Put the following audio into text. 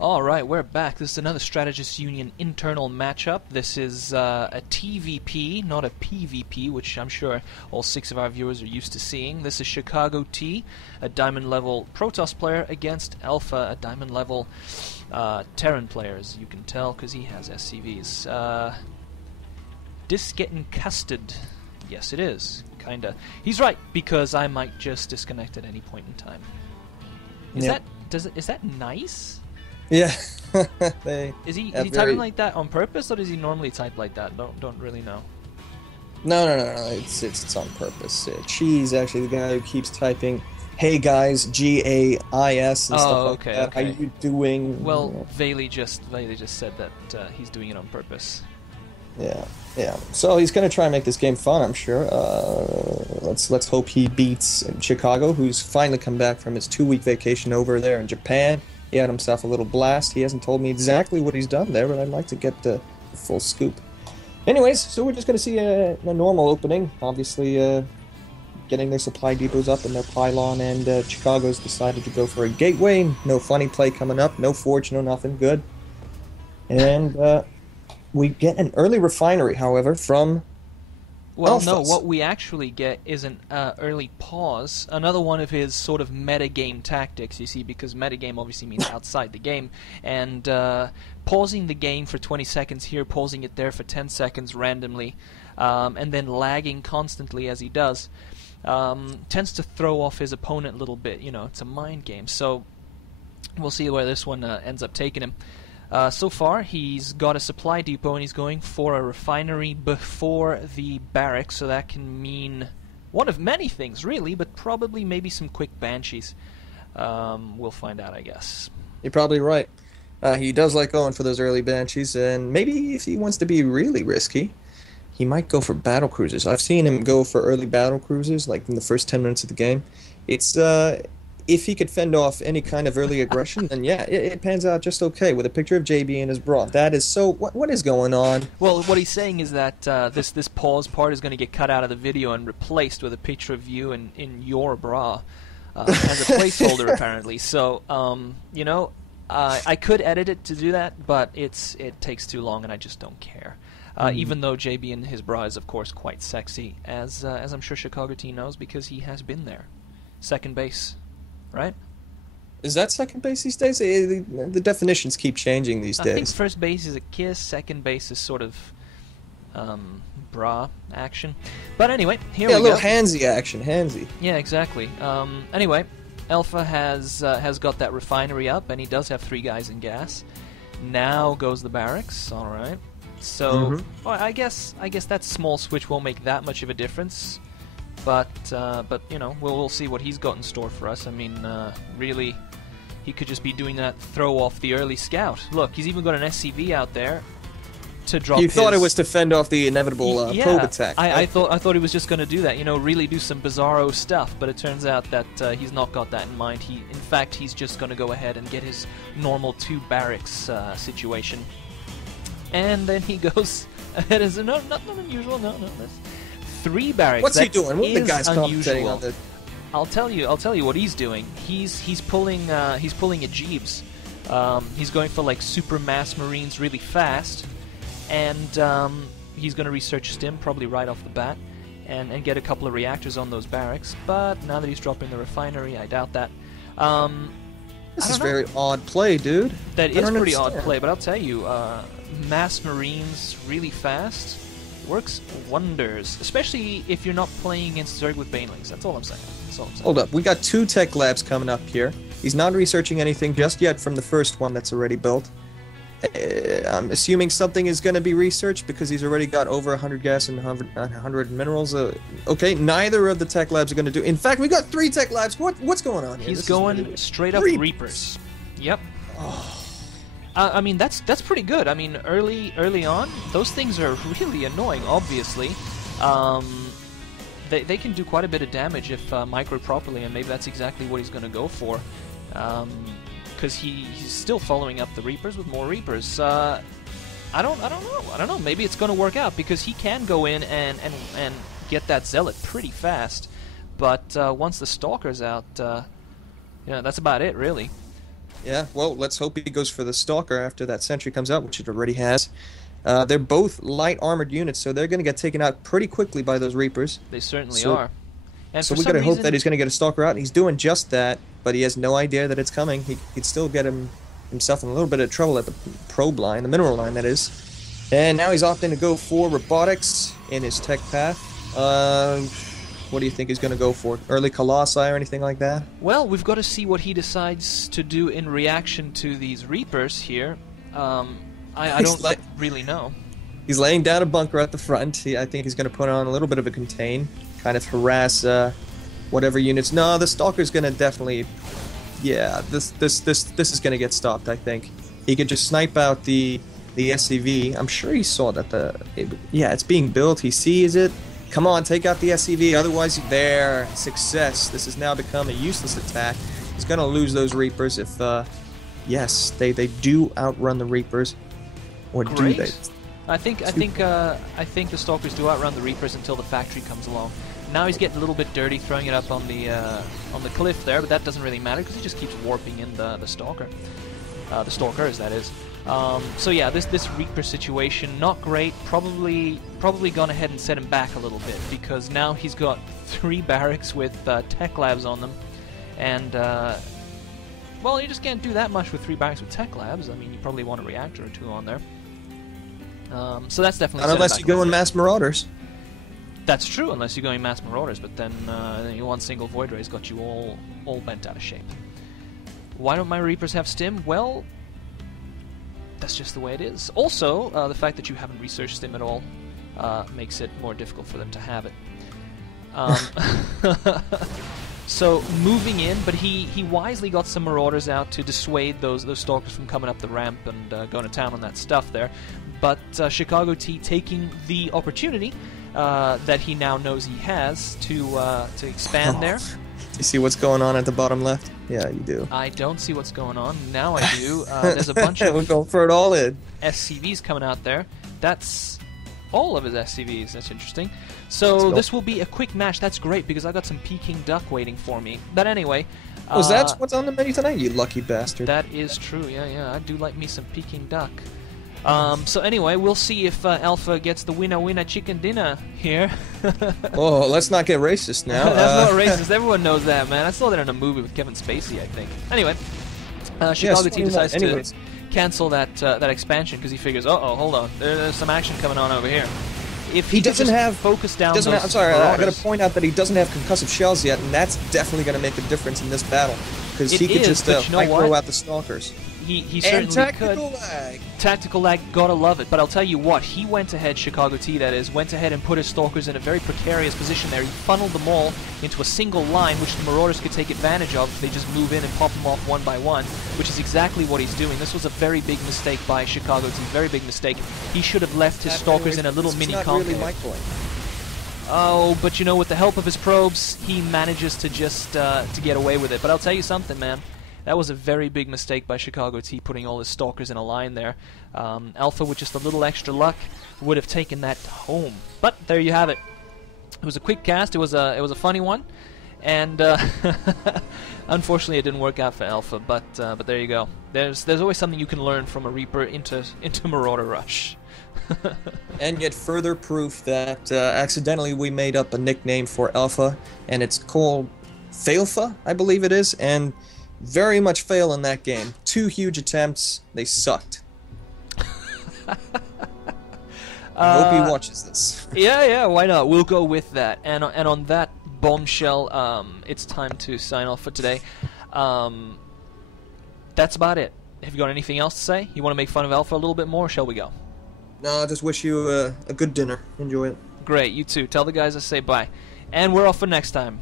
Alright, we're back. This is another Strategist Union internal matchup. This is a TvP, not a PvP, which I'm sure all 6 of our viewers are used to seeing. This is ChicagoT, a Diamond level Protoss player, against Alpha, a Diamond level Terran player, as you can tell, because he has SCVs. Dis getting custard. Yes, it is. Kinda. He's right, because I might just disconnect at any point in time. Is that nice? Yeah. Is he typing like that on purpose, or does he normally type like that? Don't really know. No. It's on purpose. She's actually the guy who keeps typing, "Hey guys, GAIS" and stuff like that. Okay. How you doing? Well, Vayley just said that he's doing it on purpose. Yeah. So he's gonna try and make this game fun, I'm sure. Let's hope he beats Chicago, who's finally come back from his 2-week vacation over there in Japan. He had himself a little blast. He hasn't told me exactly what he's done there, but I'd like to get the full scoop. Anyways, so we're just going to see a normal opening. Obviously, getting their supply depots up in their pylon, and Chicago's decided to go for a gateway. No funny play coming up, no forge, no nothing, good. And we get an early refinery, however, from Well, Alphas. no, what we actually get is an early pause. Another one of his sort of metagame tactics, you see, because metagame obviously means outside the game. And pausing the game for 20 seconds here, pausing it there for 10 seconds randomly, and then lagging constantly as he does, tends to throw off his opponent a little bit. You know, it's a mind game. So we'll see where this one ends up taking him. So far, he's got a supply depot, and he's going for a refinery before the barracks, so that can mean one of many things, really, but probably maybe some quick Banshees. We'll find out, I guess. You're probably right. He does like going for those early Banshees, and maybe if he wants to be really risky, he might go for battle cruisers. I've seen him go for early battle cruisers, like in the first 10 minutes of the game. It's if he could fend off any kind of early aggression, then yeah, it pans out just okay with a picture of JB in his bra. That is so... What is going on? Well, what he's saying is that this pause part is going to get cut out of the video and replaced with a picture of you in your bra as a placeholder, apparently. So, you know, I could edit it to do that, but it takes too long, and I just don't care. Even though JB in his bra is, of course, quite sexy, as I'm sure ChicagoT knows, because he has been there. Second base. Right? Is that second base these days? The definitions keep changing these days. I think first base is a kiss, second base is sort of bra action. But anyway, here we go. Yeah, a little handsy action, handsy. Yeah, exactly. Anyway, Alpha has got that refinery up, and he does have 3 guys in gas. Now goes the barracks. All right. So, well, I guess that small switch won't make that much of a difference. But you know, we'll see what he's got in store for us. I mean, really, he could just be doing that throw off the early scout. Look, he's even got an SCV out there to drop. You thought it was to fend off the inevitable probe attack. I thought he was just going to do that. You know, really do some bizarro stuff. But it turns out that he's not got that in mind. In fact, he's just going to go ahead and get his normal 2 barracks situation. And then he goes ahead as not unusual. No. That's 3 barracks. What's he doing? What are the guys unusual. commentating on the... I'll tell you what he's doing. He's pulling a Jeeves. He's going for like super mass marines really fast, and he's going to research Stim probably right off the bat, and get a couple of reactors on those barracks. But now that he's dropping the refinery, I doubt that. This is very odd play, dude. That is pretty odd play, but I'll tell you, mass marines really fast works wonders, especially if you're not playing against Zerg with Banelings. That's all I'm saying. Hold up, we got 2 tech labs coming up here. He's not researching anything just yet from the first one that's already built. I'm assuming something is going to be researched because he's already got over 100 gas and 100 minerals. Okay, neither of the tech labs are going to do... In fact, we got 3 tech labs. What's going on here? He's going straight up Reapers. Yep. Oh. I mean, that's pretty good. I mean, early on, those things are really annoying, obviously. They can do quite a bit of damage if microed properly, and maybe that's exactly what he's going to go for. Because he's still following up the Reapers with more Reapers. I don't know. Maybe it's going to work out, because he can go in and get that Zealot pretty fast. But once the Stalker's out, yeah, that's about it, really. Yeah, well, let's hope he goes for the Stalker after that sentry comes out, which it already has. They're both light armored units, so they're going to get taken out pretty quickly by those Reapers. They certainly So, are. And so for we some gotta hope reason, that he's going to get a Stalker out, and he's doing just that, but he has no idea that it's coming. He'd still get himself in a little bit of trouble at the probe line, the mineral line, that is. And now he's opting to go for robotics in his tech path. What do you think he's going to go for? Early Colossi or anything like that? well, we've got to see what he decides to do in reaction to these Reapers here. I don't really know. He's laying down a bunker at the front. I think he's going to put on a little bit of a contain, kind of harass whatever units. No, the Stalker's going to definitely... Yeah, this is going to get stopped, I think. He could just snipe out the SCV. I'm sure he saw that it's being built. He sees it. Come on, take out the SCV, otherwise there. Success. This has now become a useless attack. He's going to lose those Reapers if, yes, they do outrun the Reapers. Or Great. do they? I think the Stalkers do outrun the Reapers until the factory comes along. Now he's getting a little bit dirty, throwing it up on the cliff there, but that doesn't really matter because he just keeps warping in the Stalker. The Stalkers, that is. So yeah, this Reaper situation, not great. Probably gone ahead and set him back a little bit because now he's got 3 barracks with tech labs on them, and well, you just can't do that much with 3 barracks with tech labs. I mean, you probably want a reactor or 2 on there. So that's definitely Not unless you go in mass marauders. That's true, unless you're going mass marauders. But then one single void ray's got you all bent out of shape. Why don't my Reapers have stim? Well, that's just the way it is. Also, the fact that you haven't researched stim at all makes it more difficult for them to have it. So moving in, but he wisely got some marauders out to dissuade those stalkers from coming up the ramp and going to town on that stuff there. But ChicagoT taking the opportunity that he now knows he has to expand there. You see what's going on at the bottom left? Yeah, you do. I don't see what's going on. Now I do. There's a bunch of We're going for it all in. SCVs coming out there. That's all of his SCVs. That's interesting. So this will be a quick match. That's great because I got some Peking duck waiting for me. But anyway... Was that what's on the menu tonight, you lucky bastard? That is true. Yeah. I do like me some Peking duck. So anyway, we'll see if Alpha gets the winner chicken dinner here. Oh, let's not get racist now. That's not racist. Everyone knows that, man. I saw that in a movie with Kevin Spacey, I think. Anyway, ChicagoT decides to cancel that expansion because he figures, hold on, there's some action coming on over here. If he doesn't have focus down, I'm sorry, I got to point out that he doesn't have concussive shells yet, and that's definitely going to make a difference in this battle because he could just micro out the stalkers. He certainly tactical could. lag. Tactical lag, gotta love it. But I'll tell you what, he went ahead, ChicagoT that is, went ahead and put his stalkers in a very precarious position there. He funneled them all into a single line, which the marauders could take advantage of if they just move in and pop them off one by one, which is exactly what he's doing. This was a very big mistake by ChicagoT, very big mistake. He should have left his stalkers in a little mini conflict. Oh, but you know, with the help of his probes, he manages to just to get away with it. But I'll tell you something, man. That was a very big mistake by ChicagoT, putting all his stalkers in a line there. Alpha, with just a little extra luck, would have taken that home. But there you have it. It was a quick cast. It was a funny one, and unfortunately, it didn't work out for Alpha. But there you go. There's always something you can learn from a Reaper into Marauder Rush. And yet further proof that accidentally we made up a nickname for Alpha, and it's called Failfa, I believe it is, and very much fail in that game. 2 huge attempts, they sucked. I hope he watches this. Yeah, why not? We'll go with that. And on that bombshell, it's time to sign off for today. That's about it. Have you got anything else to say? You want to make fun of Alpha a little bit more, or shall we go? No, I just wish you a good dinner. Enjoy it. Great, you too. Tell the guys to say bye. And we're off for next time.